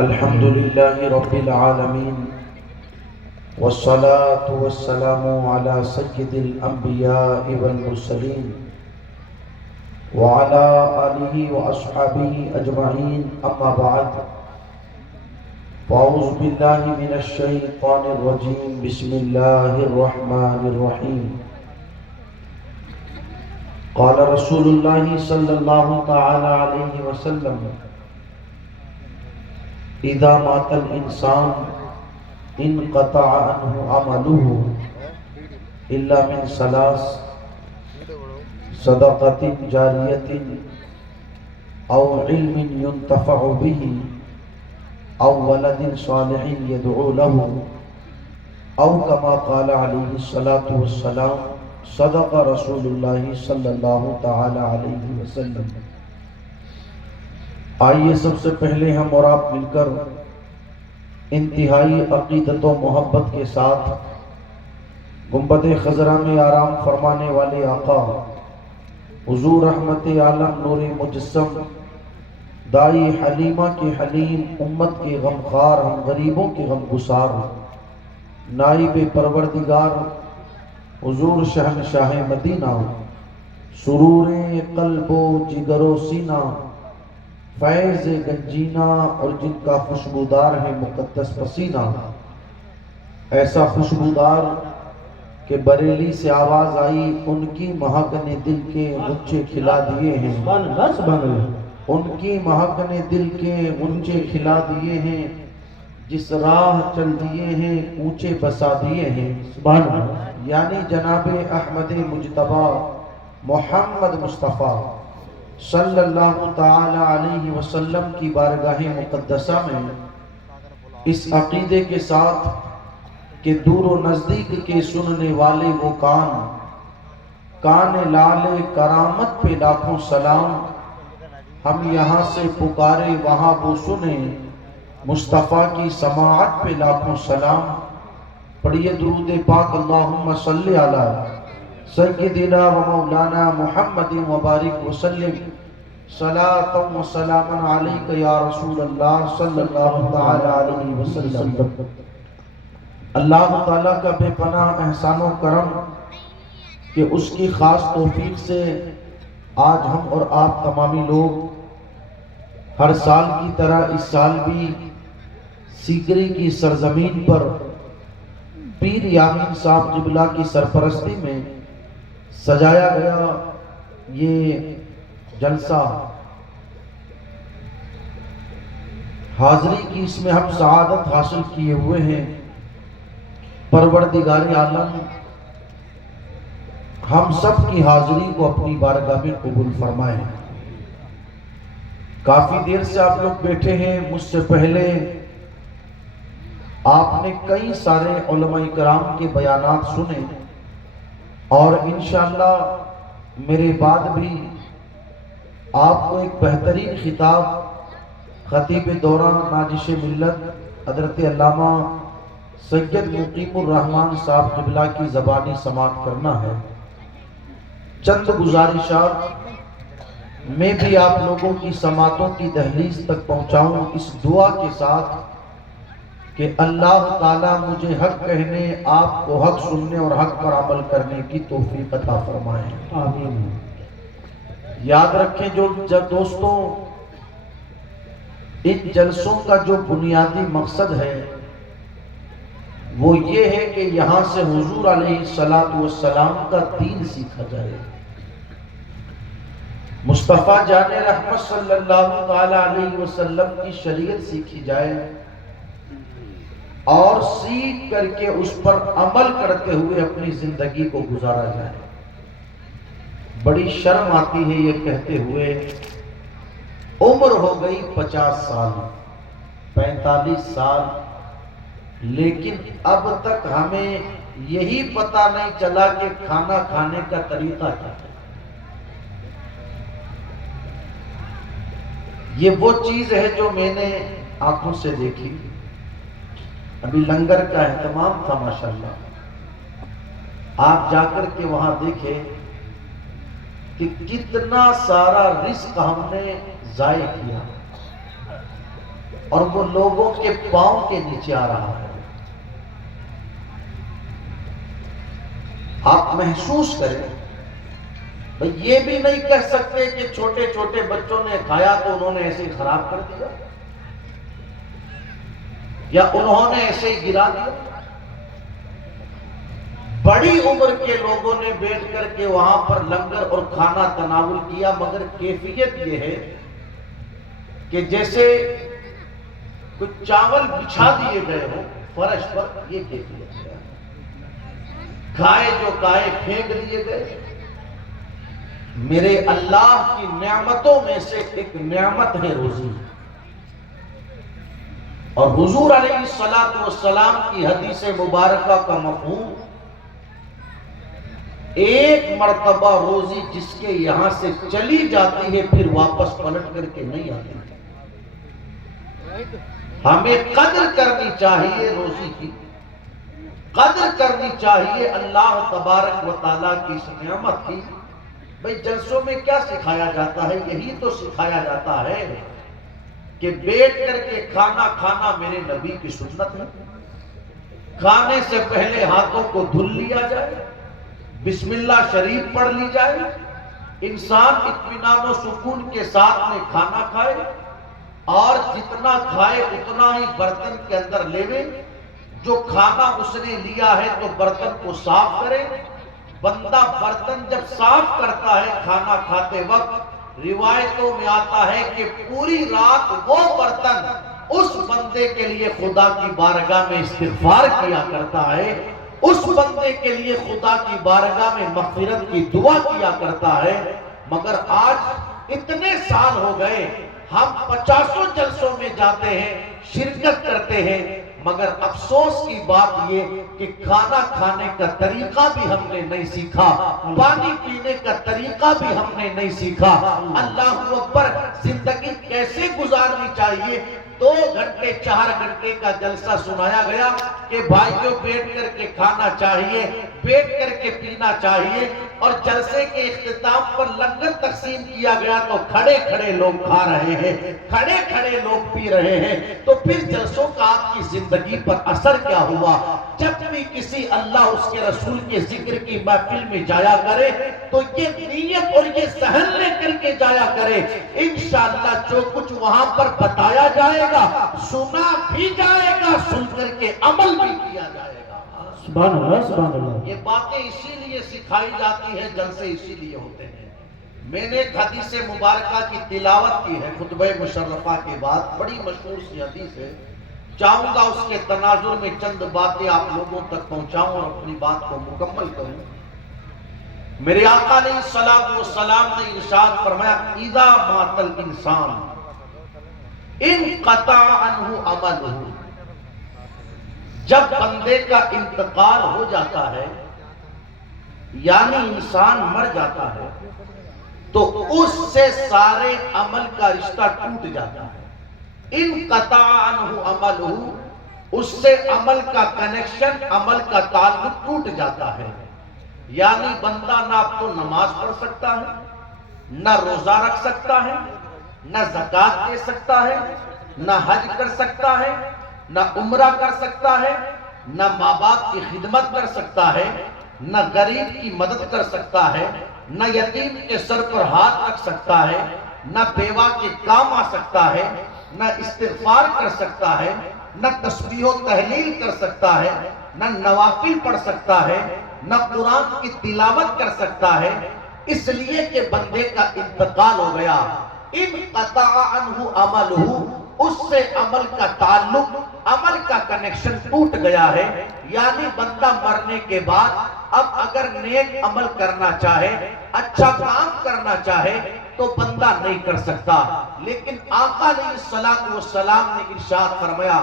الحمد لله رب العالمين والصلاة والسلام على سيد الأنبياء والمرسلين وعلى آله وأصحابه أجمعين أما بعد فأعوذ بالله من الشيطان الرجيم بسم الله الرحمن الرحيم قال رسول الله صلى الله تعالى عليه وسلم اذا مات الانسان انقطع عنه عمله الا من ثلاث صدقة جارية او علم ينتفع به او ولد صالح يدعو له او كما قال عليه الصلاة والسلام صدق رسول اللہ صلی اللہ تعالی علیہ وسلم۔ آئیے سب سے پہلے ہم اور آپ مل کر انتہائی عقیدت و محبت کے ساتھ گنبد خضرا میں آرام فرمانے والے آقا حضور رحمت عالم نور مجسم دائی حلیمہ کے حلیم امت کے غمخوار ہم غریبوں کے غم گسار نائب پروردگار حضور شہنشاہ مدینہ سرور قلب و جگر و سینہ فیض گنجینہ اور جن کا خوشبودار ہے مقدس پسینہ، ایسا خوشبودار کہ بریلی سے آواز آئی ان کی مہک نے دل کے غنچے کھلا دیے ہیں، ان کی مہک نے دل کے غنچے کھلا دیے ہیں، جس راہ چل دیے ہیں اونچے بسا دیے ہیں، یعنی جناب احمد مجتبی محمد مصطفیٰ صلی اللہ تعالی علیہ وسلم کی بارگاہ مقدسہ میں اس عقیدے کے ساتھ کہ دور و نزدیک کے سننے والے وہ کان لال کرامت پہ لاکھوں سلام، ہم یہاں سے پکارے وہاں وہ سنے مصطفیٰ کی سماعت پہ لاکھوں سلام۔ پڑھیے درود پاک اللہم صلی علی سیدنا و مولانا محمد مبارک وسلم صلاۃ و سلام علیک یا رسول اللہ صلی اللہ تعالی علیہ وسلم۔ اللہ تعالیٰ کا بے پناہ احسان و کرم کہ اس کی خاص توفیق سے آج ہم اور آپ تمامی لوگ ہر سال کی طرح اس سال بھی سیکری کی سرزمین پر پیر یامین صاحب قبلہ کی سرپرستی میں سجایا گیا یہ جلسہ، حاضری کی اس میں ہم سعادت حاصل کیے ہوئے ہیں۔ پروردگار عالم ہم سب کی حاضری کو اپنی بارگاہ میں قبول فرمائے۔ کافی دیر سے آپ لوگ بیٹھے ہیں، مجھ سے پہلے آپ نے کئی سارے علماء کرام کے بیانات سنے اور انشاءاللہ میرے بعد بھی آپ کو ایک بہترین خطاب خطیب دورہ ناجش ملت حضرت علامہ سید مقیم الرحمن صاحب قبلہ کی زبانی سماعت کرنا ہے۔ چند گزارشات میں بھی آپ لوگوں کی سماعتوں کی دہلیز تک پہنچاؤں اس دعا کے ساتھ کہ اللہ تعالیٰ مجھے حق کہنے، آپ کو حق سننے اور حق پر عمل کرنے کی توفیق عطا فرمائے، آمین۔ یاد رکھیں جو دوستوں، ان جلسوں کا جو بنیادی مقصد ہے وہ یہ ہے کہ یہاں سے حضور علیہ السلام کا دین سیکھا جائے، مصطفیٰ جان رحمت صلی اللہ تعالی علیہ وسلم کی شریعت سیکھی جائے اور سیکھ کر کے اس پر عمل کرتے ہوئے اپنی زندگی کو گزارا جائے۔ بڑی شرم آتی ہے یہ کہتے ہوئے، عمر ہو گئی 50 سال 45 سال، لیکن اب تک ہمیں یہی پتہ نہیں چلا کہ کھانا کھانے کا طریقہ کیا ہے۔ یہ وہ چیز ہے جو میں نے آنکھوں سے دیکھی۔ ابھی لنگر کا اہتمام تھا ماشاءاللہ، آپ جا کر کے وہاں دیکھیں کہ کتنا سارا رزق ہم نے ضائع کیا۔ اور وہ لوگوں کے پاؤں کے نیچے آ رہا ہے۔ آپ محسوس کریں، بھئی یہ بھی نہیں کہہ سکتے کہ چھوٹے چھوٹے بچوں نے کھایا تو انہوں نے ایسے ہی خراب کر دیا یا انہوں نے ایسے ہی گرا دیا۔ بڑی عمر کے لوگوں نے بیٹھ کر کے وہاں پر لنگر اور کھانا تناول کیا، مگر کیفیت یہ ہے کہ جیسے کچھ چاول بچھا دیے گئے ہو فرش پر، یہ کیفیت ہے۔ کھائے جو کھائے پھینک دیے گئے۔ میرے اللہ کی نعمتوں میں سے ایک نعمت ہے روزی، اور حضور علیہ السلام کی حدیث مبارکہ کا مفہوم، ایک مرتبہ روزی جس کے یہاں سے چلی جاتی ہے پھر واپس پلٹ کر کے نہیں آتی۔ ہمیں قدر کرنی چاہیے روزی کی، قدر کرنی چاہیے اللہ تبارک و تعالیٰ کی اس نعمت کی۔ بھئی جلسوں میں کیا سکھایا جاتا ہے؟ یہی تو سکھایا جاتا ہے کہ بیٹھ کر کے کھانا کھانا میرے نبی کی سنت ہے۔ کھانے سے پہلے ہاتھوں کو دھل لیا جائے، بسم اللہ شریف پڑھ لی جائے، انسان اطمینان و سکون کے ساتھ میں کھانا کھائے، اور جتنا کھائے اتنا ہی برتن کے اندر لیوے۔ جو کھانا اس نے لیا ہے تو برتن کو صاف کرے۔ بندہ برتن جب صاف کرتا ہے کھانا کھاتے وقت، روایتوں میں آتا ہے کہ پوری رات وہ برتن اس بندے کے لیے خدا کی بارگاہ میں استغفار کیا کرتا ہے، اس بندے کے لیے خدا کی بارگاہ میں مغفرت کی دعا کیا کرتا ہے۔ مگر آج اتنے سال ہو گئے، ہم 50 جلسوں میں جاتے ہیں، شرکت کرتے ہیں، مگر افسوس کی بات یہ کہ کھانا کھانے کا طریقہ بھی ہم نے نہیں سیکھا، پانی پینے کا طریقہ بھی ہم نے نہیں سیکھا۔ اللہ اکبر، زندگی کیسے گزارنی چاہیے؟ 2 گھنٹے 4 گھنٹے کا جلسہ سنایا گیا کہ بھائیوں بیٹھ کر کے کھانا چاہیے، بیٹھ کر کے پینا چاہیے، اور جلسے کے اختتام پر لنگر تقسیم کیا گیا تو کھڑے کھڑے لوگ کھا رہے ہیں، کھڑے کھڑے لوگ پی رہے ہیں۔ تو پھر جلسوں کا آپ کی زندگی پر اثر کیا ہوا؟ جب بھی کسی اللہ اس کے رسول کے ذکر کی محفل میں جایا کرے تو یہ نیت اور یہ ذہن لے کر کے جایا کرے، انشاءاللہ جو کچھ وہاں پر بتایا جائے گا سنا بھی جائے گا، سن کر کے عمل بھی کیا جائے گا۔ سبحان اللہ، سبحان اللہ۔ یہ باتیں اسی لیے سکھائی جاتی ہے، جلسے اسی لیے ہوتے ہیں۔ میں نے ایک حدیث مبارکہ کی تلاوت کی ہے خطبہ مشرفہ کے بعد، بڑی مشہور سی حدیث ہے، چاہوں گا اس کے تناظر میں چند باتیں آپ لوگوں تک پہنچاؤں اور اپنی بات کو مکمل کروں۔ میرے آقا علیہ السلام نے ارشاد فرمایا، اذا مات الانسان انقطع عنہ عملہ، جب بندے کا انتقال ہو جاتا ہے یعنی انسان مر جاتا ہے تو اس سے سارے عمل کا رشتہ ٹوٹ جاتا ہے۔ انقطع عنہ عملہ، اس سے عمل کا کنیکشن، عمل کا تعلق ٹوٹ جاتا ہے۔ یعنی بندہ نہ اب تو نماز پڑھ سکتا ہے، نہ روزہ رکھ سکتا ہے، نہ زکوٰۃ دے سکتا ہے، نہ حج کر سکتا ہے، نہ عمرہ کر سکتا ہے، نہ ماں باپ کی خدمت کر سکتا ہے، نہ غریب کی مدد کر سکتا ہے، نہ یتیم کے سر پر ہاتھ رکھ سکتا ہے، نہ بیوہ کے کام آ سکتا ہے، نہ استغفار کر سکتا ہے، نہ تسبیح و تحلیل کر سکتا ہے، نہ نوافل پڑھ سکتا ہے، نہ قرآن کی تلاوت کر سکتا ہے، اس لیے کہ بندے کا انتقال ہو گیا۔ انقطع عنہ عملہ، اس سے عمل کا تعلق، عمل کا کنیکشن ٹوٹ گیا ہے۔ یعنی بندہ مرنے کے بعد اب اگر نیک عمل کرنا چاہے، اچھا کام کرنا چاہے تو بندہ نہیں کر سکتا۔ لیکن آقا علیہ السلام نے ارشاد فرمایا،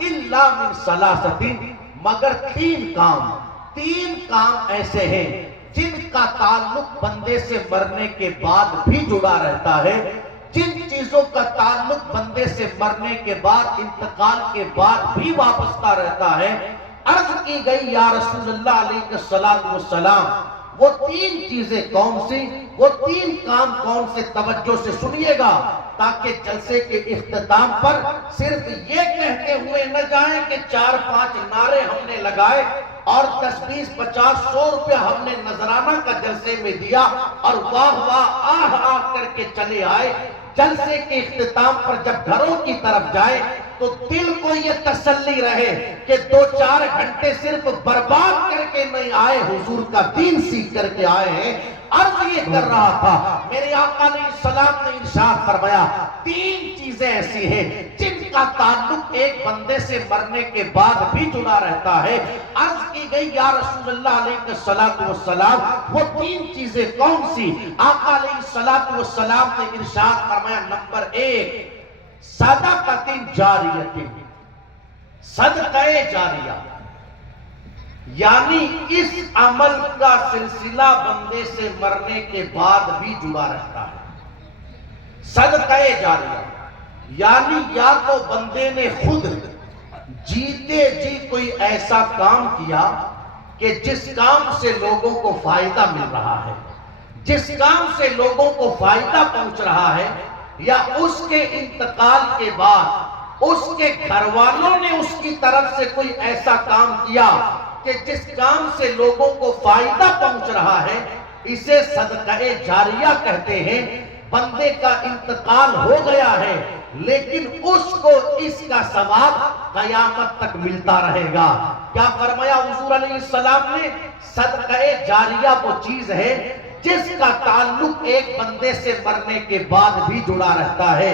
الا من ثلاثۃ، مگر 3 کام ایسے ہیں جن کا تعلق بندے سے مرنے کے بعد بھی جڑا رہتا ہے، جن چیزوں کا تعلق بندے سے مرنے کے بعد، انتقال کے بعد بھی وابستہ رہتا ہے۔ عرض کی گئی، یا رسول اللہ علیہ السلام، وہ 3 چیزیں کون سی، وہ 3 کام کون سے؟ توجہ سے سنیے گا۔ تاکہ جلسے کے اختتام پر صرف یہ کہتے ہوئے نہ جائیں کہ 4-5 نعرے ہم نے لگائے اور 10-20-50-100 روپیہ ہم نے نذرانہ کا جلسے میں دیا اور واہ واہ آہ آہ کر کے چلے آئے۔ جلسے کے اختتام پر جب گھروں کی طرف جائے تو دل کو یہ تسلی رہے کہ 2-4 گھنٹے صرف برباد کر کے نہیں آئے، حضور کا دین سیکھ کر کے آئے ہیں۔ عرض یہ کر رہا تھا، میرے آقا علیہ السلام نے ارشاد فرمایا 3 چیزیں ایسی ہیں جن کا تعلق ایک بندے سے مرنے کے بعد بھی جڑا رہتا ہے۔ عرض کی گئی یا رسول اللہ علیہ السلام وہ 3 چیزیں کون سی؟ آقا علیہ السلام نے ارشاد فرمایا نمبر 1 صدقۃ جاریۃ، صدقہ جاریہ، یعنی اس عمل کا سلسلہ بندے سے مرنے کے بعد بھی جڑا رہتا ہے۔ صدقہ جاریہ یعنی یا تو بندے نے خود جیتے جی کوئی ایسا کام کیا کہ جس کام سے لوگوں کو فائدہ مل رہا ہے، جس کام سے لوگوں کو فائدہ پہنچ رہا ہے، یا اس کے انتقال کے بعد اس کے گھر والوں نے اس کی طرف سے کوئی ایسا کام کیا کہ جس کام سے لوگوں کو فائدہ پہنچ رہا ہے، اسے صدقہ جاریہ کہتے ہیں۔ بندے کا انتقال ہو گیا ہے لیکن اس کو اس کا ثواب قیامت تک ملتا رہے گا۔ کیا فرمایا حضور علیہ السلام نے؟ صدقہ جاریہ وہ چیز ہے جس کا تعلق ایک بندے سے مرنے کے بعد بھی جڑا رہتا ہے۔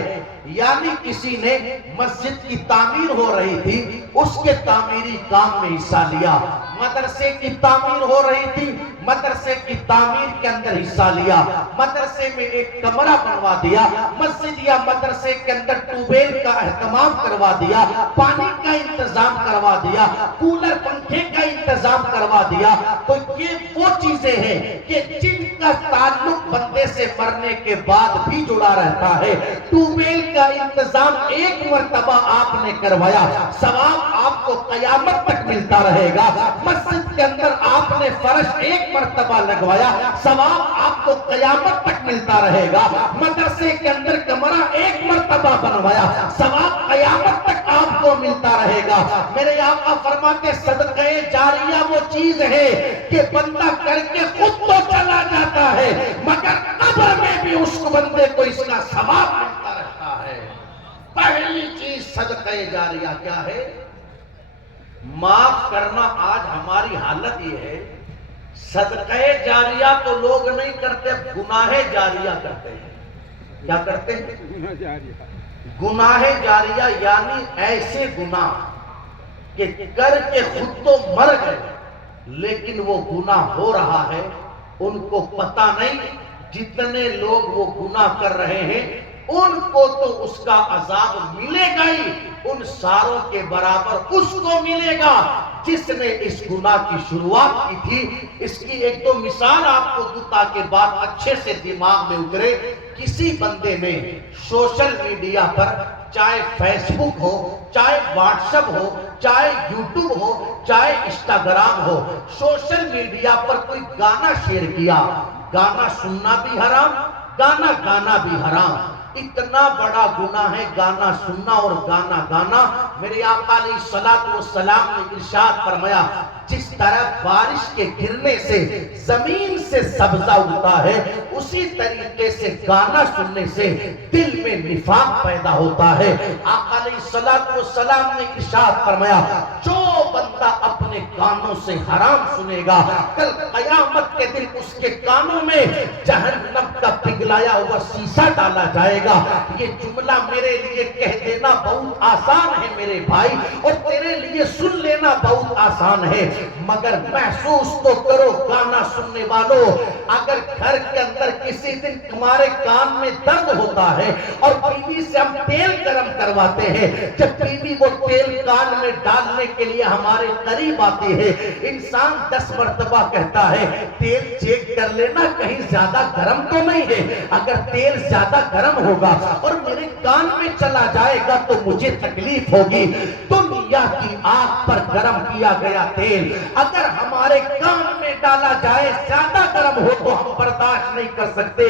یعنی کسی نے مسجد کی تعمیر ہو رہی تھی، اس کے تعمیری کام میں حصہ لیا، مدرسے کی تعمیر ہو رہی تھی، مدرسے کی تعمیر کے اندر حصہ لیا، مدرسے میں ایک کمرہ بنوا دیا، مسجد یا مدرسے کے اندر ٹیوبویل کا اہتمام کروا دیا، پانی کا انتظام کروا دیا، کولر پنکھے کا انتظام کروا دیا۔ تو یہ وہ چیزیں ہیں کہ جن کا تعلق بندے سے مرنے کے بعد بھی جڑا رہتا ہے۔ ٹیوبویل کا انتظام ایک مرتبہ آپ نے کروایا، ثواب آپ کو قیامت تک ملتا رہے گا۔ مسجد کے اندر آپ نے فرش ایک مرتبہ لگوایا، ثواب آپ کو قیامت تک ملتا رہے گا۔ مدرسے کے اندر کمرہ ایک مرتبہ بنوایا، ثواب قیامت تک آپ کو ملتا رہے گا۔ میرے آقا فرماتے صدقہ جاریہ وہ چیز ہے کہ بندہ کر کے خود تو چلا جاتا ہے مگر قبر میں بھی اس بندے کو اس کا ثواب ملتا رہتا ہے۔ پہلی چیز صدقہ جاریہ کیا ہے؟ معاف کرنا۔ آج ہماری حالت یہ ہے صدقہ جاریہ تو لوگ نہیں کرتے، گناہ جاریہ کرتے ہیں۔ کیا کرتے ہیں؟ گناہ جاریہ یعنی ایسے گناہ کہ کر کے خود تو مر گئے لیکن وہ گناہ ہو رہا ہے، ان کو پتہ نہیں۔ جتنے لوگ وہ گناہ کر رہے ہیں ان کو تو اس کا عذاب ملے گا ہی، ان ساروں کے برابر اس کو ملے گا جس نے اس گناہ کی شروعات کی تھی۔ اس کی ایک دو مثال آپ کو دوں تاکہ بات اچھے سے دماغ میں اترے۔ کسی بندے نے سوشل میڈیا پر، چاہے فیس بک ہو، چاہے واٹس ایپ ہو، چاہے یوٹیوب ہو، چاہے انسٹاگرام ہو، سوشل میڈیا پر کوئی گانا شیئر کیا۔ گانا سننا بھی حرام، گانا گانا بھی حرام۔ اتنا بڑا گناہ ہے گانا سننا اور گانا گانا۔ میرے آقا علیہ السلام نے ارشاد فرمایا جس طرح بارش کے گرنے سے زمین سے سبزہ اگتا ہے، اسی طریقے سے گانا سننے سے دل میں نفاق پیدا ہوتا ہے۔ آقا علیہ السلام نے ارشاد فرمایا جو بندہ اپنے کانوں سے حرام سنے گا کل قیامت کے دن اس کے کانوں میں جہنم کا پگھلایا ہوا سیسا ڈالا جائے گا۔ یہ جملہ میرے لیے کہہ دینا بہت آسان ہے میرے بھائی، اور تیرے لیے سن لینا بہت آسان ہے، مگر محسوس تو کرو گانا سننے والوں، اگر گھر کے اندر کسی دن تمہارے کان میں درد ہوتا ہے اور بیوی سے ہم تیل گرم کرواتے ہیں، جب بیوی وہ تیل کان میں ڈالنے کے لیے ہمارے قریب آتی ہے، انسان 10 مرتبہ کہتا ہے تیل چیک کر لینا کہیں زیادہ گرم تو نہیں ہے، اگر تیل زیادہ گرم ہوگا اور میرے کان میں چلا جائے گا تو مجھے تکلیف ہوگی۔ تو دنیا کی آگ پر گرم کیا گیا تیل اگر ہمارے کان میں ڈالا جائے زیادہ گرم ہو تو ہم برداشت نہیں کر سکتے.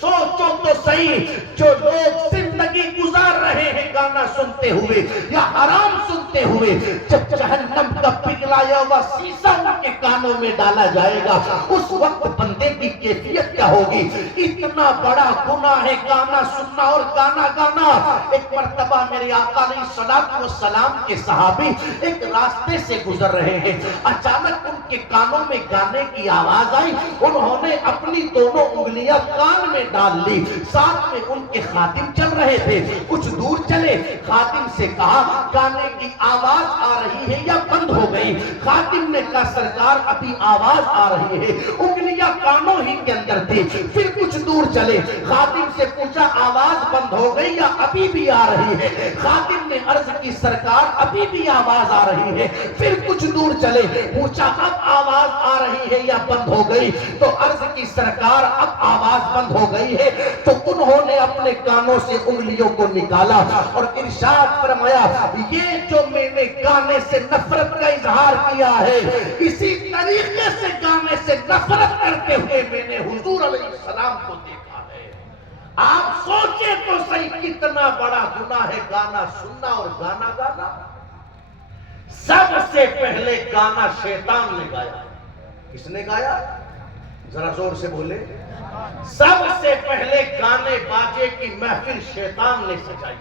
سوچو تو صحیح، جو لوگ زندگی گزار رہے ہیں گانا سنتے ہوئے یا حرام سنتے ہوئے، جب جہنم کا پگھلایا ہوا سیسا ان کے کانوں میں ڈالا جائے گا اس وقت بندے کی کیفیت کیا ہوگی. اتنا بڑا گناہ ہے گانا سننا اور گانا گانا. ایک مرتبہ میرے آقا علیہ الصلوۃ والسلام کے صحابی ایک راستے سے گزر رہے ہیں، اچانک ان کے کانوں میں گانے کی آواز آئی. انہوں نے اپنی دونوں انگلیاں کان میں ڈال لی. ساتھ میں ان کے خادم چل رہے تھے. کچھ دور چلے، خادم سے کہا گانے کی آواز آ رہی ہے یا بند ہو گئی؟ خادم نے کہا سرکار ابھی آواز آ رہی ہے، انگلیاں کانوں ہی کے اندر تھی. پھر کچھ دور چلے، خادم سے پوچھا آواز بند ہو گئی یا ابھی بھی آ رہی ہے؟ خادم نے عرض کی سرکار ابھی بھی آواز آ رہی ہے. پھر کچھ دور چلے، پوچھا اب آواز آ رہی ہے یا بند ہو گئی؟ تو عرض کی سرکار اب آواز بند ہو گئی ہے. تو انہوں نے اپنے کانوں سے انگلیوں کو نکالا اور ارشاد فرمایا یہ جو میں نے گانے سے نفرت کا اظہار کیا ہے اسی طریقے سے گانے سے نفرت کرتے ہوئے میں نے حضور علیہ السلام کو دیکھا ہے. آپ سوچیں تو صحیح کتنا بڑا گناہ ہے گانا سننا اور گانا گانا. سب سے پہلے گانا شیطان نے گایا. کس نے گایا؟ ذرا زور سے بولے. سب سے پہلے گانے باجے کی محفل شیطان نے سجائی.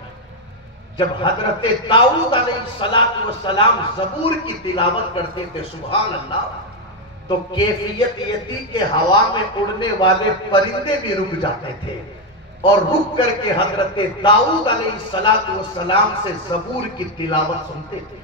جب حضرت داؤد علیہ السلام زبور کی تلاوت کرتے تھے سبحان اللہ، تو کیفیت یہ تھی کہ ہوا میں اڑنے والے پرندے بھی رک جاتے تھے اور رک کر کے حضرت داؤد علیہ السلام سے زبور کی تلاوت سنتے تھے.